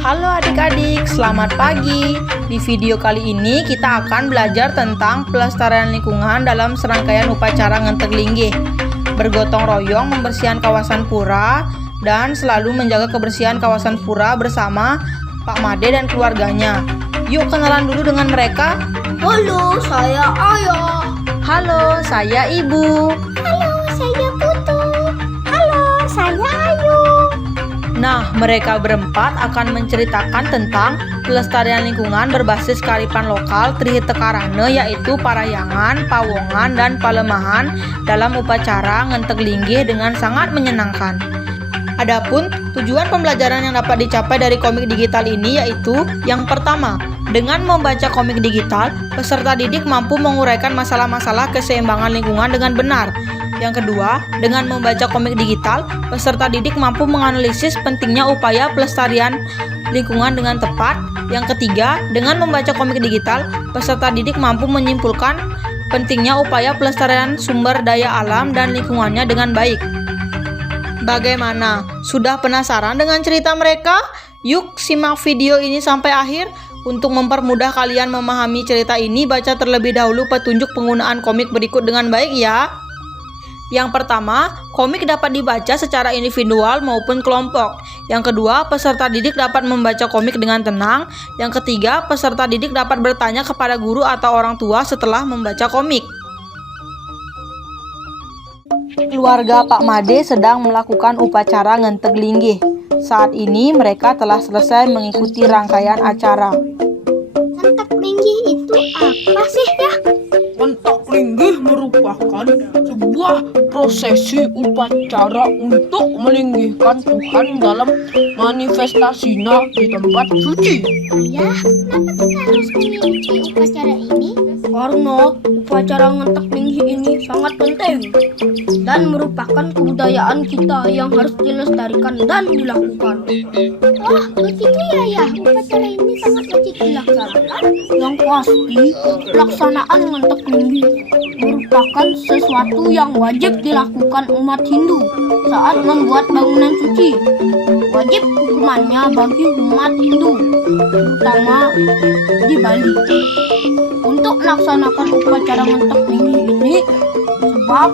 Halo adik-adik, selamat pagi. Di video kali ini kita akan belajar tentang pelestarian lingkungan dalam serangkaian upacara Ngenteg Linggih. Bergotong royong membersihkan kawasan pura dan selalu menjaga kebersihan kawasan pura bersama Pak Made dan keluarganya. Yuk kenalan dulu dengan mereka. Halo, saya Ayah. Halo, saya Ibu. Halo, saya Putu. Halo, saya Ayu. Nah, mereka berempat akan menceritakan tentang pelestarian lingkungan berbasis kearifan lokal Trihitekarana, yaitu Parayangan, Pawongan, dan Palemahan dalam upacara Ngenteg Linggih dengan sangat menyenangkan. Adapun tujuan pembelajaran yang dapat dicapai dari komik digital ini yaitu yang pertama, dengan membaca komik digital, peserta didik mampu menguraikan masalah-masalah keseimbangan lingkungan dengan benar. Yang kedua, dengan membaca komik digital, peserta didik mampu menganalisis pentingnya upaya pelestarian lingkungan dengan tepat. Yang ketiga, dengan membaca komik digital, peserta didik mampu menyimpulkan pentingnya upaya pelestarian sumber daya alam dan lingkungannya dengan baik. Bagaimana? Sudah penasaran dengan cerita mereka? Yuk simak video ini sampai akhir. Untuk mempermudah kalian memahami cerita ini, baca terlebih dahulu petunjuk penggunaan komik berikut dengan baik ya. Yang pertama, komik dapat dibaca secara individual maupun kelompok. Yang kedua, peserta didik dapat membaca komik dengan tenang. Yang ketiga, peserta didik dapat bertanya kepada guru atau orang tua setelah membaca komik. Keluarga Pak Made sedang melakukan upacara Ngenteg Linggih. Saat ini mereka telah selesai mengikuti rangkaian acara. Ngenteg Linggih itu apa sih ya? Ngenteg Linggih merupakan sebuah prosesi upacara untuk melinggihkan Tuhan dalam manifestasinya di tempat suci. Ayah, kenapa kita harus mengikuti upacara ini? Karena upacara Ngenteg Linggih ini sangat penting dan merupakan kebudayaan kita yang harus dilestarikan dan dilakukan. Oh, begitu ya Ayah. Upacara ini sangat wajib dilaksanakan. Yang pasti, pelaksanaan Ngenteg Linggih merupakan sesuatu yang wajib dilakukan umat Hindu saat membuat bangunan suci. Wajib hukumannya bagi umat Hindu, terutama di Bali, untuk melaksanakan upacara Ngenteg Linggih ini, sebab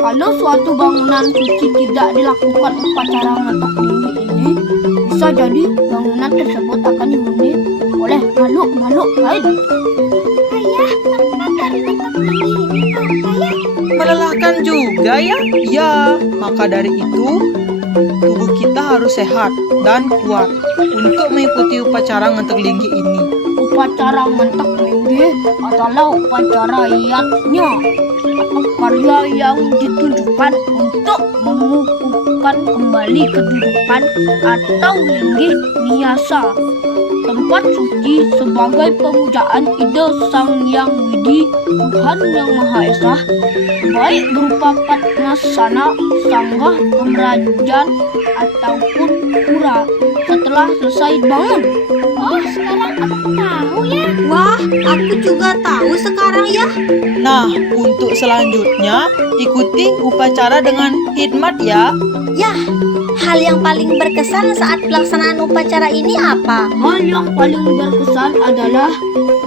kalau suatu bangunan suci tidak dilakukan upacara Ngenteg Linggih ini, bisa jadi bangunan tersebut akan dihuni oleh makhluk-makhluk lain. Ayah, makna dari Ngenteg Linggih ini apa ya? Melelahkan juga ya? Ya, maka dari itu tubuh kita harus sehat dan kuat untuk mengikuti upacara Ngenteg Linggih ini. Upacara Ngenteg Linggih adalah upacara yatnya atau karya yang ditunjukkan untuk mengukuhkan kembali kedudukan atau linggih Nyasa, tempat suci sebagai pemujaan ide Sang Yang Widi, Tuhan Yang Maha Esa, baik berupa Padmasana, Sanggah, Pemerajan, ataupun pura setelah selesai bangun. Oh, sekarang aku tahu ya. Wah, aku juga tahu sekarang ya. Nah, untuk selanjutnya, ikuti upacara dengan hikmat ya. Yah, hal yang paling berkesan saat pelaksanaan upacara ini apa? Hal yang paling berkesan adalah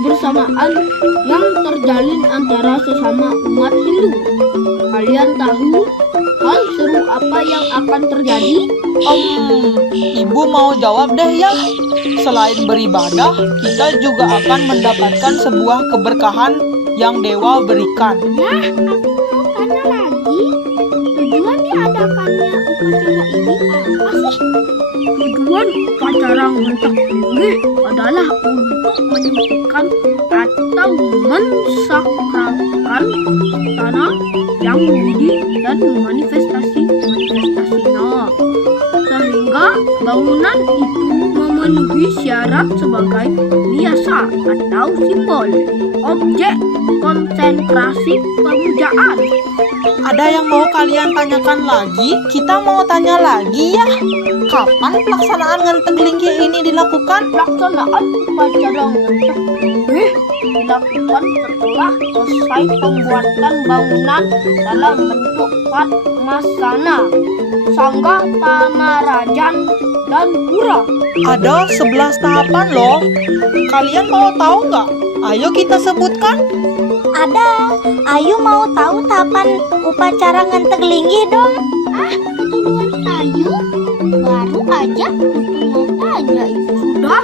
kebersamaan yang terjalin antara sesama umat Hindu. Kalian tahu hal seru apa yang akan terjadi? Ibu mau jawab deh ya. Selain beribadah, kita juga akan mendapatkan sebuah keberkahan yang dewa berikan. Yah, aku mau tanya lagi. Tujuan diadakannya upacara ini apa sih? Tujuan upacara Ngenteg Linggih adalah untuk menyembuhkan atau mensakralkan tanah yang widi dan manifestasinya, sehingga bangunan itu memenuhi syarat sebagai nyasa atau simbol objek konsentrasi pemujaan. Ada yang mau kalian tanyakan lagi? Kita mau tanya lagi ya. Kapan pelaksanaan Ngenteg Linggih ini dilakukan? Pelaksanaan upacara Ngenteg Linggih dilakukan setelah selesai pembuatan bangunan dalam bentuk Padmasana, Sanggah, Pamarajan, dan pura. Ada 11 tahapan loh. Kalian mau tahu nggak? Ayo kita sebutkan. Ada. Ayu mau tahu tahapan upacara ngenteg linggih dong. Keduluan Ayu baru aja mau tanya itu.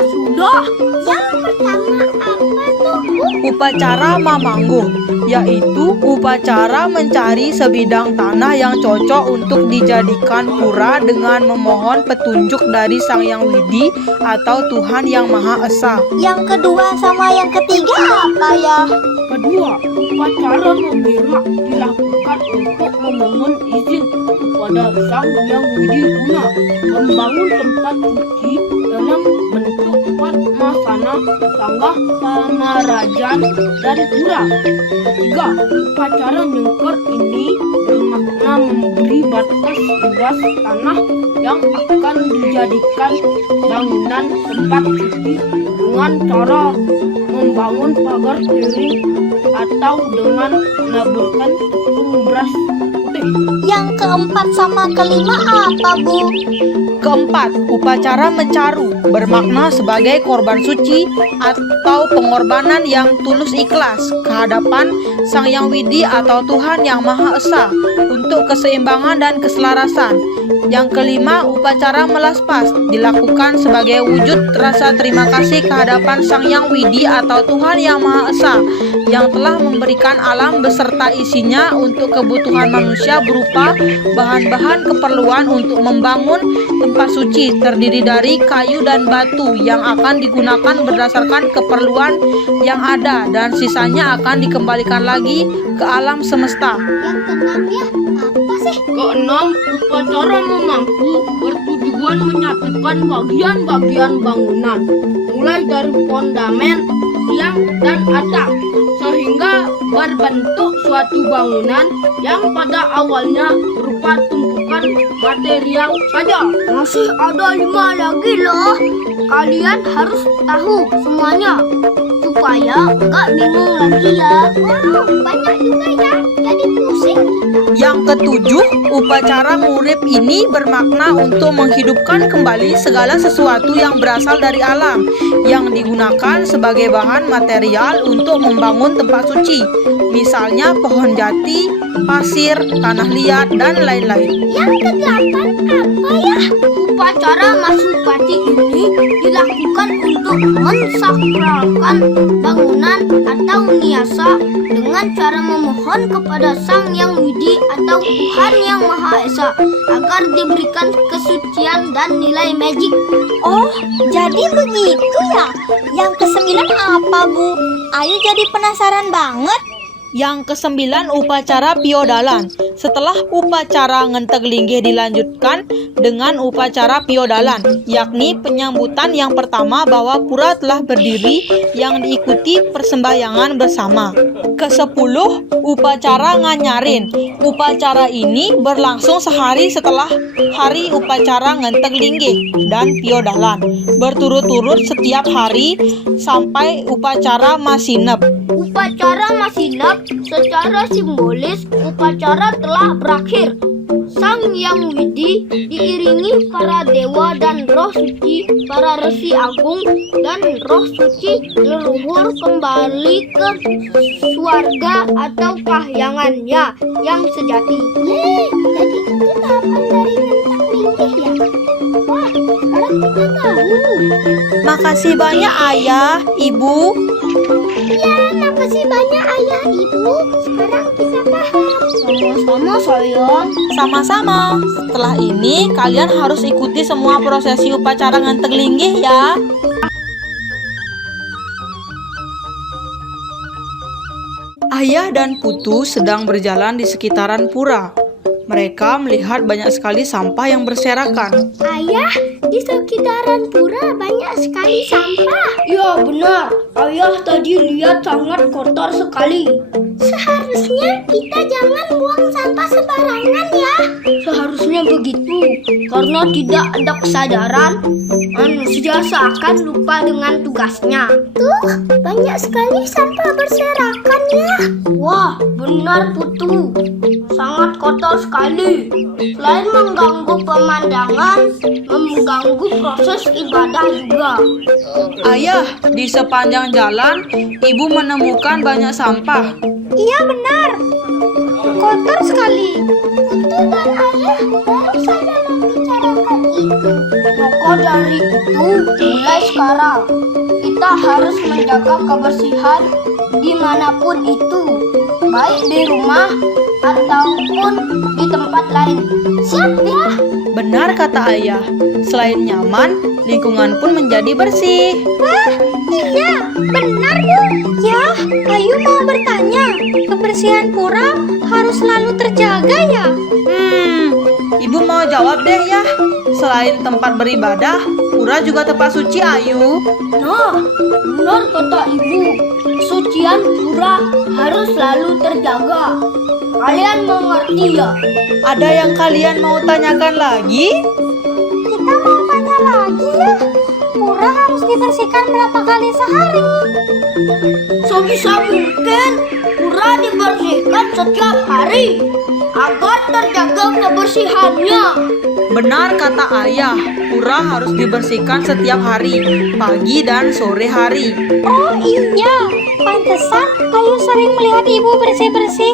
Sudah. Yang pertama apa tuh, Bu? Upacara mamanggung, yaitu upacara mencari sebidang tanah yang cocok untuk dijadikan pura dengan memohon petunjuk dari Sang Yang Widi atau Tuhan Yang Maha Esa. Yang kedua sama yang ketiga apa ya? Kedua, upacara membira dilakukan untuk memohon izin kepada Sang Yang Widi Guna membangun tempat suci dalam bentuk Padmasana, Sanggah, Panarajan, dan Pura. Ketiga, upacara nyengker ini bermakna memberi batas luas tanah yang akan dijadikan bangunan tempat suci dengan cara membangun pagar keliling atau dengan menaburkan tepung beras putih. Yang keempat sama kelima apa, Bu? Keempat, upacara mencaru bermakna sebagai korban suci atau pengorbanan yang tulus ikhlas kehadapan Sang Yang Widi atau Tuhan Yang Maha Esa untuk keseimbangan dan keselarasan. Yang kelima, upacara melaspas dilakukan sebagai wujud rasa terima kasih kehadapan Sang Yang Widi atau Tuhan Yang Maha Esa yang telah memberikan alam beserta isinya untuk kebutuhan manusia berupa bahan-bahan keperluan untuk membangun tempat suci terdiri dari kayu dan batu yang akan digunakan berdasarkan keperluan yang ada dan sisanya akan dikembalikan lagi ke alam semesta. Yang keenam ya, apa sih? Keenam, upacara memangku bertujuan menyatukan bagian-bagian bangunan, mulai dari fondamen, tiang, dan atap, sehingga berbentuk suatu bangunan yang pada awalnya berupa tumpukan material saja. Masih ada 5 lagi loh. Kalian harus tahu semuanya supaya nggak bingung lagi ya. Wow, banyak juga ya. Jadi pusing kita. Yang ketujuh, upacara murib ini bermakna untuk menghidupkan kembali segala sesuatu yang berasal dari alam yang digunakan sebagai bahan material untuk membangun tempat suci, misalnya pohon jati, pasir, tanah liat, dan lain-lain. Yang kedelapan apa ya? Upacara Masupati ini dilakukan untuk mensakralkan bangunan atau niasa dengan cara memohon kepada Sang Yang Widi atau Tuhan Yang Maha Esa agar diberikan kesucian dan nilai magic. Oh, jadi begitu ya? Yang kesembilan apa, Bu? Ayu jadi penasaran banget. Yang kesembilan, upacara piodalan. Setelah upacara ngenteg linggih dilanjutkan dengan upacara piodalan, yakni penyambutan yang pertama bahwa pura telah berdiri yang diikuti persembahyangan bersama. Kesepuluh, upacara nganyarin. Upacara ini berlangsung sehari setelah hari upacara ngenteg linggih dan piodalan, berturut-turut setiap hari sampai upacara masinep. Upacara Masinep secara simbolis upacara telah berakhir. Sang Yang Widi diiringi para dewa dan roh suci, para resi agung dan roh suci leluhur kembali ke swarga atau kahyangannya yang sejati. Jadi itu tahapan dari ngenteg linggih ya? Wah, sekarang kita tahu. Makasih banyak Ayah, Ibu. Ya, makasih banyak Ayah, Ibu. Sekarang kita paham. Sama-sama sayang. Sama-sama. Setelah ini kalian harus ikuti semua prosesi upacara ngenteg linggih ya. Ayah dan Putu sedang berjalan di sekitaran pura. Mereka melihat banyak sekali sampah yang berserakan. Ayah, di sekitaran pura banyak sekali sampah. Ya benar, ayah tadi lihat sangat kotor sekali. Seharusnya kita jangan buang sampah sembarangan ya. Seharusnya begitu. Karena tidak ada kesadaran, manusia seakan lupa dengan tugasnya. Banyak sekali sampah berserakan ya. Wah, benar Putu. Sangat kotor sekali. Selain mengganggu pemandangan, mengganggu proses ibadah juga. Ayah, di sepanjang jalan ibu menemukan banyak sampah. Iya benar. Kotor sekali. Putu dan ayah baru saja membicarakan itu. Maka dari itu, mulai sekarang kita harus menjaga kebersihan dimanapun itu, baik di rumah ataupun di tempat lain. Siap ya. Benar kata ayah, selain nyaman, lingkungan pun menjadi bersih. Wah, iya, benar Bu. Ya, Ayu mau bertanya, kebersihan pura harus selalu terjaga ya? Ibu mau jawab deh ya. Selain tempat beribadah, pura juga tempat suci Ayu. Nah, benar kata ibu, kesucian pura harus selalu terjaga. Kalian mengerti ya? Ada yang kalian mau tanyakan lagi? Kita mau tanya lagi ya. Pura harus dibersihkan berapa kali sehari? Sebisa mungkin pura dibersihkan setiap hari agar terjaga kebersihannya. Benar kata ayah, pura harus dibersihkan setiap hari, pagi dan sore hari. Oh iya, pantesan Ayu sering melihat ibu bersih-bersih.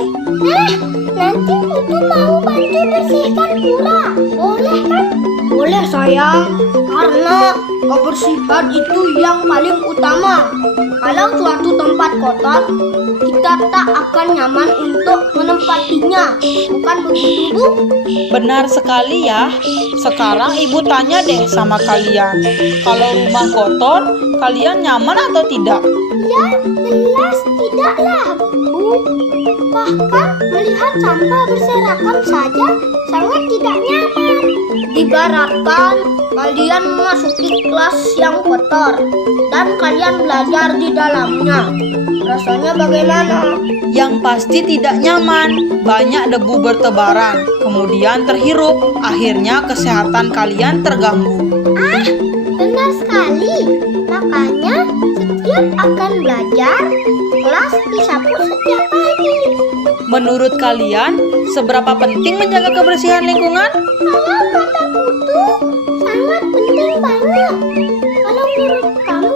Nanti Putu mau bantu bersihkan pura. Boleh kan? Boleh sayang, karena kebersihan itu yang paling utama. Kalau suatu tempat kotor, kita tak akan nyaman untuk menempatinya. Bukan begitu, Bu? Benar sekali ya. Sekarang ibu tanya deh sama kalian. Kalau rumah kotor, kalian nyaman atau tidak? Ya, jelas tidaklah, Bu. Bahkan melihat sampah berserakan saja sangat tidak nyaman. Ibaratkan kalian memasuki kelas yang kotor dan kalian belajar di dalamnya. Rasanya bagaimana? Yang pasti tidak nyaman, banyak debu bertebaran, kemudian terhirup, akhirnya kesehatan kalian terganggu. Benar sekali. Makanya setiap akan belajar, kelas disapu setiap pagi. Menurut kalian, seberapa penting menjaga kebersihan lingkungan? Kalau kata Putu, sangat penting banget. Kalau menurut kamu,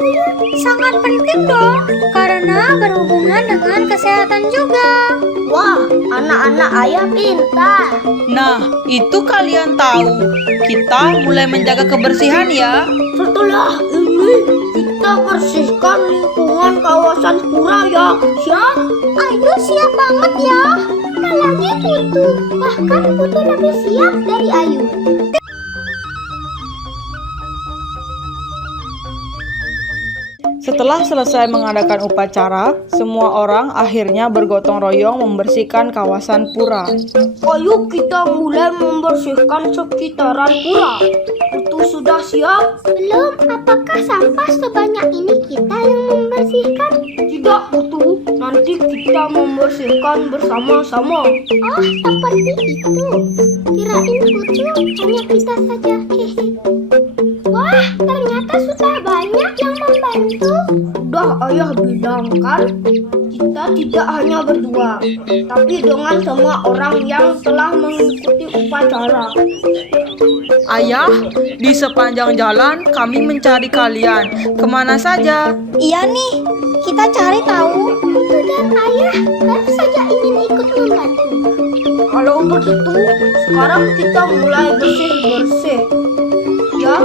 sangat penting dong, karena berhubungan dengan kesehatan juga. Wah, anak-anak ayah pintar. Nah, itu kalian tahu. Kita mulai menjaga kebersihan ya. Setelah ini, kita bersihkan lingkungan kawasan pura ya. Siap? Ayo siap banget ya. Apalagi Putu, bahkan Putu lebih siap dari Ayu. Setelah selesai mengadakan upacara, semua orang akhirnya bergotong royong membersihkan kawasan pura. Ayo kita mulai membersihkan sekitaran pura. Itu sudah siap? Belum, apakah sampah sebanyak ini kita yang membersihkan? Tidak butuh. Nanti kita membersihkan bersama-sama. Oh, seperti itu. Kirain Putu hanya kita saja. Hehe. Wah, ternyata sudah banyak yang membantu. Sudah ayah bilang kan, kita tidak hanya berdua, tapi dengan semua orang yang telah mengikuti upacara. Ayah, di sepanjang jalan kami mencari kalian. Kemana saja? Iya nih, kita cari tahu. Putu dan ayah baru saja ingin ikut membantu. Kalau begitu, sekarang kita mulai bersih-bersih. Ya,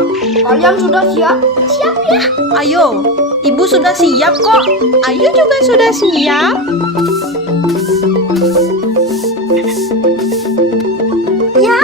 kalian sudah siap? Siap ya? Ayo, ibu sudah siap kok. Ayu juga sudah siap. Ya,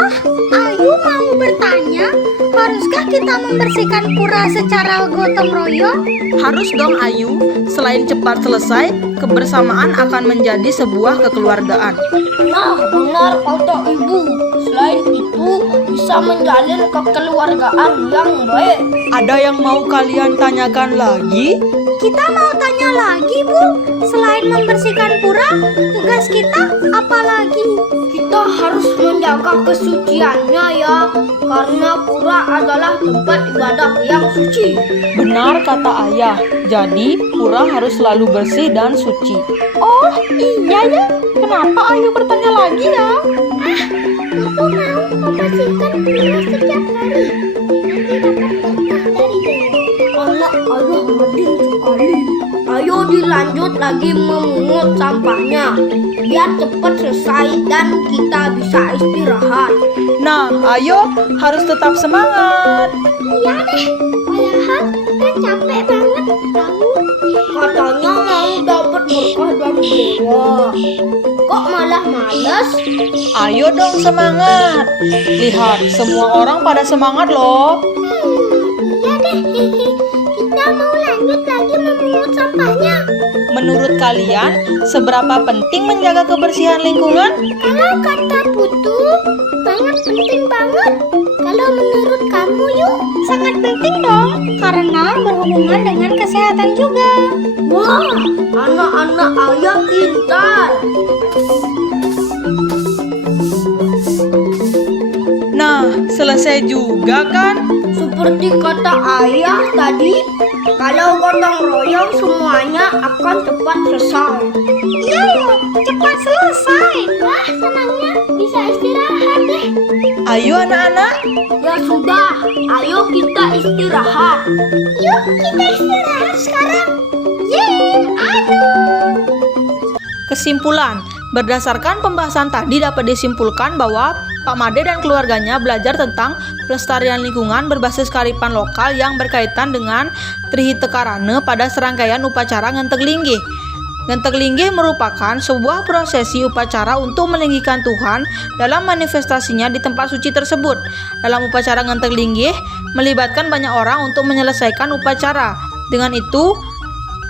Ayu mau bertanya, haruskah kita membersihkan pura secara gotong royong? Harus dong Ayu. Selain cepat selesai, kebersamaan akan menjadi sebuah kekeluargaan. Nah, benar kata ibu. Selain itu, bisa menjalin kekeluargaan yang baik. Ada yang mau kalian tanyakan lagi? Kita mau tanya lagi, Bu. Selain membersihkan pura, tugas kita apa lagi? Kita kita harus menjaga kesuciannya ya, karena pura adalah tempat ibadah yang suci. Benar kata ayah, jadi pura harus selalu bersih dan suci. Oh iya ya, kenapa Ayu bertanya lagi ya? Aku mau membersihkan pura setiap hari. Nanti dapat berkah dari dewa. Anak ayah rajin sekali. Ayo dilanjut lagi memungut sampahnya, biar cepat selesai dan kita bisa istirahat. Nah, ayo harus tetap semangat. Iya deh, padahal kan capek banget tahu. Katanya mau dapat berkah dari dewa, kok malah males? Ayo dong semangat. Lihat, semua orang pada semangat loh. Iya deh, kita mau lanjut lagi memungut sampahnya. Menurut kalian, seberapa penting menjaga kebersihan lingkungan? Kalau kata Putu, sangat penting banget. Kalau menurut kamu yuk? Sangat penting dong, karena berhubungan dengan kesehatan juga. Wah, anak-anak ayah pintar. Nah, selesai juga kan? Seperti kata ayah tadi, kalau gotong royong semuanya akan cepat selesai. Iya yuk, cepat selesai. Wah, senangnya bisa istirahat deh. Ayo anak-anak. Ya sudah, ayo kita istirahat. Yuk, kita istirahat sekarang. Yeay, ayo. Kesimpulan, berdasarkan pembahasan tadi dapat disimpulkan bahwa Pak Made dan keluarganya belajar tentang pelestarian lingkungan berbasis kearifan lokal yang berkaitan dengan Trihita Karana pada serangkaian upacara Ngenteg Linggih. Ngenteg Linggih merupakan sebuah prosesi upacara untuk meninggikan Tuhan dalam manifestasinya di tempat suci tersebut. Dalam upacara Ngenteg Linggih melibatkan banyak orang untuk menyelesaikan upacara. Dengan itu,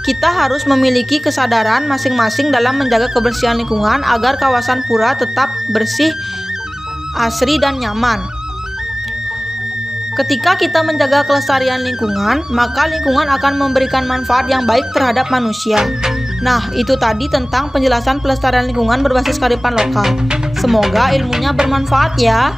kita harus memiliki kesadaran masing-masing dalam menjaga kebersihan lingkungan agar kawasan pura tetap bersih, asri, dan nyaman. Ketika kita menjaga kelestarian lingkungan, maka lingkungan akan memberikan manfaat yang baik terhadap manusia. Nah, itu tadi tentang penjelasan pelestarian lingkungan berbasis kearifan lokal. Semoga ilmunya bermanfaat ya.